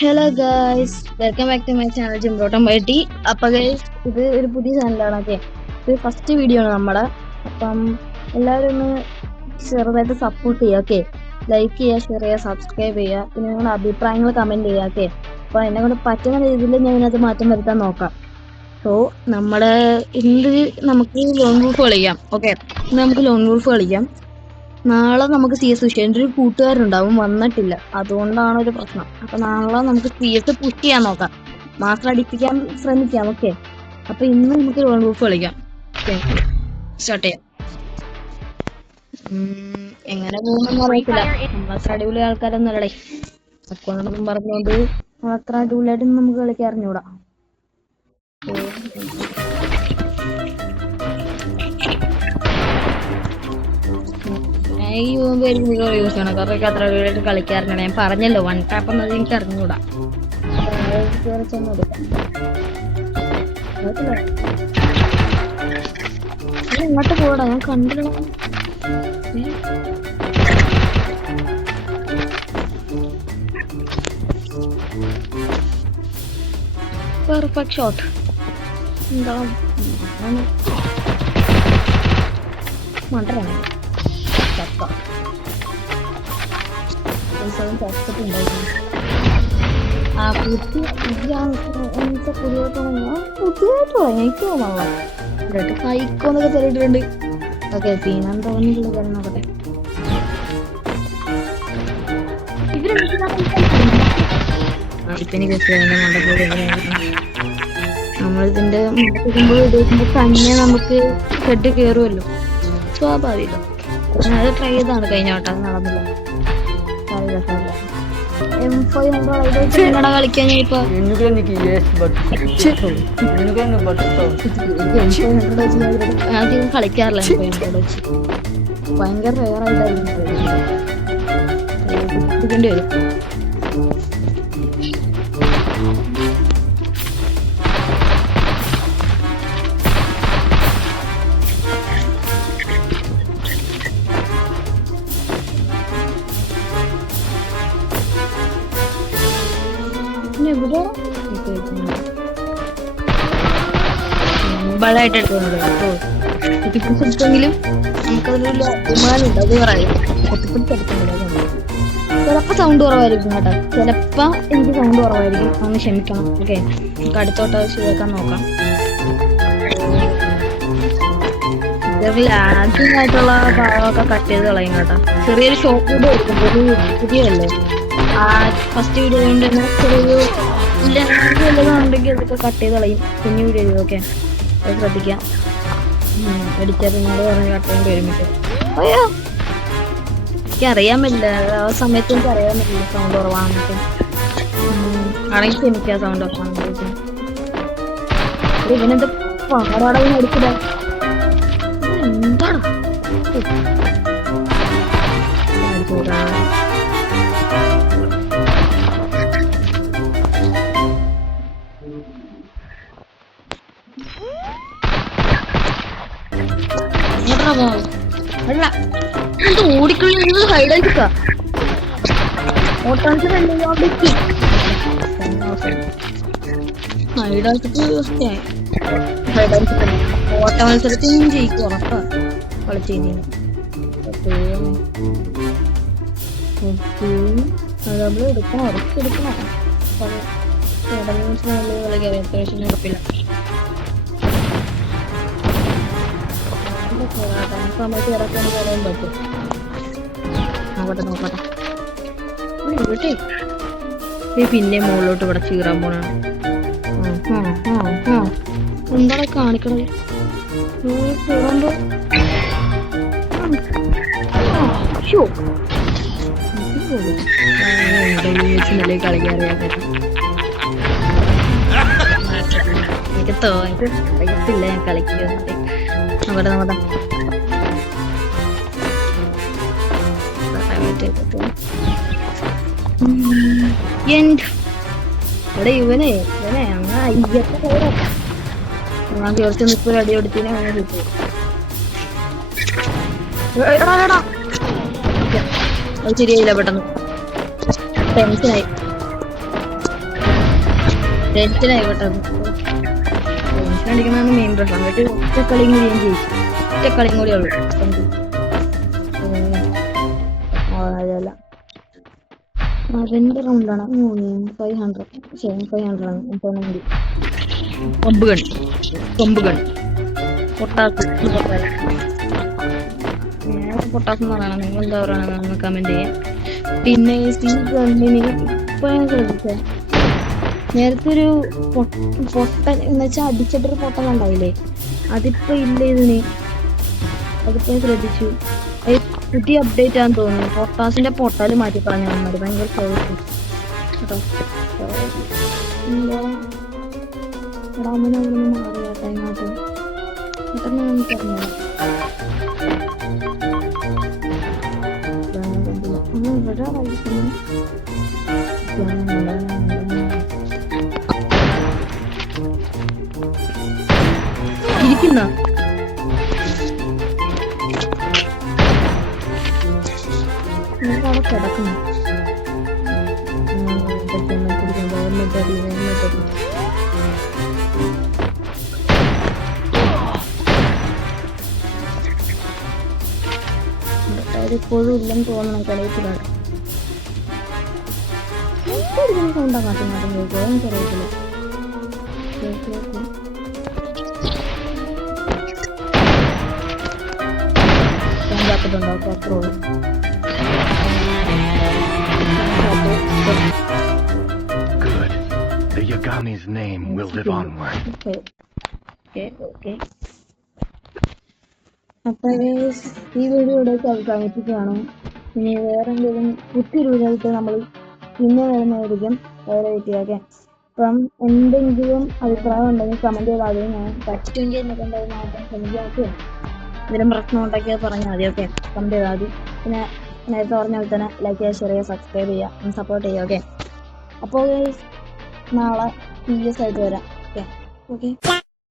Hello guys, welcome back to my channel ജിംബ്രോട്ടം വൈറ്റി. അപ്പം ഗൈസ്, ഇത് ഒരു പുതിയ ചാനലാണ്. ഓക്കെ, ഇത് ഫസ്റ്റ് വീഡിയോ ആണ് നമ്മുടെ. അപ്പം എല്ലാവരും ഒന്ന് ചെറുതായിട്ട് സപ്പോർട്ട് ചെയ്യുക. ഓക്കെ, ലൈക്ക് ചെയ്യുക, ഷെയർ ചെയ്യുക, സബ്സ്ക്രൈബ് ചെയ്യുക, പിന്നെ നിങ്ങളുടെ അഭിപ്രായങ്ങൾ കമൻറ്റ് ചെയ്യുക. ഓക്കെ, അപ്പോൾ എന്നെ കൊണ്ട് പറ്റുന്ന രീതിയിൽ ഞാൻ ഇതിനകത്ത് മാറ്റം വരുത്താൻ നോക്കാം. സോ നമ്മുടെ നമുക്ക് ലോൺ വൂൾഫ് കളിക്കാം. ഓക്കെ, ഇന്ന് നമുക്ക് ലോൺ വൂൾഫ് കളിക്കാം. നാളെ നമുക്ക് CS പുഷ് ചെയ്യാൻ ഒരു കൂട്ടുകാരുണ്ടാവും, വന്നിട്ടില്ല, അതുകൊണ്ടാണ് ഒരു പ്രശ്നം. അപ്പൊ നാളെ നമുക്ക് CS പുഷ് ചെയ്യാൻ നോക്കാം, മാസ്റ്റർ അടിപ്പിക്കാൻ ശ്രമിക്കാം. ഓക്കെ, അപ്പൊ ഇന്ന് നമുക്ക് ലോൺ വൂൾഫ് കളിക്കാം. സ്റ്റാർട്ട് ചെയ്യാം. എങ്ങനെ പോകുമെന്ന് അറിയത്തില്ല, നമ്മളത്ര അടിപൊളി ആൾക്കാരൊന്നും അല്ലടേ. അക്കൗണ്ടൊന്നും പറഞ്ഞുകൊണ്ട് അത്ര അടിപൊളിയായിട്ട് നമുക്ക് കളിക്കാൻ അറിഞ്ഞൂടാ. ഈ യൂസ് ചെയ്യണം, കുറേയൊക്കെ അത്ര അടിപൊളിയായിട്ട് കളിക്കാറുണ്ട്. ഞാൻ പറഞ്ഞല്ലോ, വൺ ടാപ്പ് എന്നത് എനിക്ക് അറിഞ്ഞൂടാ. ഇങ്ങോട്ട് പോടാ, ഞാൻ കണ്ടില്ല. Perfect shot. എന്താ മണ്ടറാണ് ഹൈക്കോന്നൊക്കെ തരിട്ടുണ്ട്. ഓക്കെ, സീനാന്ന് തോന്നിയിട്ടുള്ള കാര്യം നോക്കട്ടെ. നമ്മളിതിന്റെ മണ്ടക്കുമ്പോൾ ഇടുമ്പോ തന്നെ നമുക്ക് ഹെഡ് കയറുമല്ലോ, സ്വാഭാവികം. അത് ട്രൈ ചെയ്താണ് കഴിഞ്ഞ വട്ടം, അത് നടന്നില്ല. കളിക്കാൻ ഇപ്പൊ കളിക്കാറില്ല. ഭയങ്കര റെയറായിട്ടായിരിക്കും വരും. ബളായിട്ട് എടുത്തെങ്കിലും നമുക്കതിലൊരു അഭിമാനമുണ്ട്. അത് പറയും ചിലപ്പോ സൗണ്ട് കുറവായിരിക്കും കേട്ടോ, ചിലപ്പോ എനിക്ക് സൗണ്ട് കുറവായിരിക്കും, ഒന്ന് ക്ഷമിക്കണം. ഓക്കെ, നമുക്ക് അടുത്തോട്ട് ശരിയാക്കാൻ നോക്കാം. ലാഗിങ് ആയിട്ടുള്ള ഭാഗമൊക്കെ കട്ട് ചെയ്ത് കളയും കേട്ടോ. ചെറിയൊരു ഷോപ്പ് കൂടെ എടുക്കും, ഒരു പുതിയല്ലേ. ആ ഫസ്റ്റ് വീഡിയോ കൊണ്ട് തന്നെ ചെറിയൊരു ഉണ്ടെങ്കിൽ അതൊക്കെ കട്ട് ചെയ്ത് കളയും, കുഞ്ഞു വീഡിയോ. ഓക്കെ, അത് ശ്രദ്ധിക്കാം. എഡിറ്ററിനോട് പറഞ്ഞ് കട്ട് ചെയ്യേണ്ടി ഒരുമിച്ച്. അയ്യോ, എനിക്കറിയാൻ പറ്റില്ല, ആ സമയത്ത് എനിക്ക് അറിയാൻ പറ്റില്ല സൗണ്ട് കുറവാണെന്നൊക്കെ. ആണെങ്കിൽ ക്ഷമിക്കുക സൗണ്ട് കുറവാണെന്നൊക്കെ. ഇവനെന്താ പാടാടൊന്നും അടിക്കില്ല, എന്താണ് ഓടിക്കളി ഹൈഡായിട്ടാ ഓട്ടാൻസിൽ ഓട്ട മത്സരത്തിൽ ഞാൻ ജയിക്കും ഉറപ്പാ കളിച്ചു കഴിഞ്ഞാൽ. നമ്മൾ എടുക്കണം, ഉറച്ചെടുക്കണം. കളിക്കാൻ അത്യാവശ്യം ഉറപ്പില്ല. സമയത്ത് ഇറക്കാൻ പറയാൻ പറ്റും. നോക്കട്ടെ ഇവിടെ പിന്നെ മുകളിലോട്ട് ഇവിടെ ചീറാൻ പോണ എന്താണ് കാണിക്കണത്? കളിക്കാറിയാൻ പറ്റും. എനിക്ക് അറിയത്തില്ല ഞാൻ കളിക്കുന്നത്. നോക്കട്ടെ ഇവിടെ ഇവനെ അങ്ങ് അയ്യത്തെ കയറാം. ഞാൻ തീർച്ച നിൽക്കൊരു അടി കൊടുത്തിനെ അങ്ങനെ കിട്ടും. അത് ശരിയായില്ല, പെട്ടെന്ന് ടെൻഷനായി. ടെൻഷൻ ആയിക്കോട്ടെ. ടെൻഷൻ അടിക്കണമെന്ന് മെയിൻ പ്രശ്നം. എന്നിട്ട് ഒറ്റ കളിയും കൂടി ഞാൻ ജയിച്ചു. ഒറ്റ കളിയും കൂടി ഉള്ളു. അതല്ല അവന്റെ റൗണ്ടാണ് 500. 500 ആണ്. കൂടി കൊമ്പുകൺ പൊട്ടാസ് പൊട്ടാസ് എന്ന് പറയണം. നിങ്ങൾ എന്താ പറയണമെന്ന് കമന്റ് ചെയ്യാം. പിന്നെ ഈ ഗണ്ണിന് ഇപ്പൊ ഞാൻ ശ്രദ്ധിച്ചേ, നേരത്തെ ഒരു പൊട്ടൻ എന്ന് വെച്ചാൽ അടിച്ചിട്ടൊരു പൊട്ടൻ ഉണ്ടായില്ലേ, അതിപ്പോ ഇല്ല ഇതിന്. അതിപ്പോ ശ്രദ്ധിച്ചു. പുതിയ അപ്ഡേറ്റ് ആണെന്ന് തോന്നുന്നു. പൊട്ടാസിന്റെ പൊട്ടാല് മാറ്റി കളഞ്ഞു വന്നത് ഭയങ്കര കേട്ടോ. മാറിയാട്ടെ ഇങ്ങോട്ട് പെട്ടെന്ന് പറഞ്ഞത്. ഇവിടെ ഇരിക്കുന്ന അവിടെ കിടക്കുന്നു. ഇപ്പോഴും ഇല്ലെന്ന് തോന്നണം. കളിയത്തിലാണ് സൗണ്ടാ കാട്ടും കാട്ടും കേൾക്കുക. എനിക്കറിയത്തില്ല. ണ്ടോ അത്രയുള്ളൂ. The Yagami's name will live onward. Okay. അപ്പൊ ഈ വീഡിയോ ഇവിടെ അവസാനിപ്പിക്കുകയാണ്. ഇനി വേറെ എന്തെങ്കിലും പുതിയൊരു വീഡിയോ നമ്മൾ പിന്നെ വരുന്നതായിരിക്കും. വേറെ വീട്ടിലൊക്കെ അപ്പം എന്തെങ്കിലും അഭിപ്രായം ഉണ്ടെങ്കിൽ കമന്റ് ചെയ്താൽ ഞാൻ പറ്റുമെങ്കിൽ എന്നെ കൊണ്ടുപോയി മാത്രം ശ്രമിക്കാമൊക്കെ. എന്തെങ്കിലും പ്രശ്നം ഉണ്ടാക്കിയത് പറഞ്ഞാൽ മതി. ഓക്കെ, കമന്റ് ചെയ്താൽ മതി. പിന്നെ നേരത്തെ പറഞ്ഞ പോലെ തന്നെ ലൈക്ക് ചെയ്യുക, ഷെയർ ചെയ്യുക, സബ്സ്ക്രൈബ് ചെയ്യുക, സപ്പോർട്ട് ചെയ്യുക. ഓക്കെ, അപ്പോൾ നാളെ PS ആയിട്ട് വരാം. ഓക്കെ.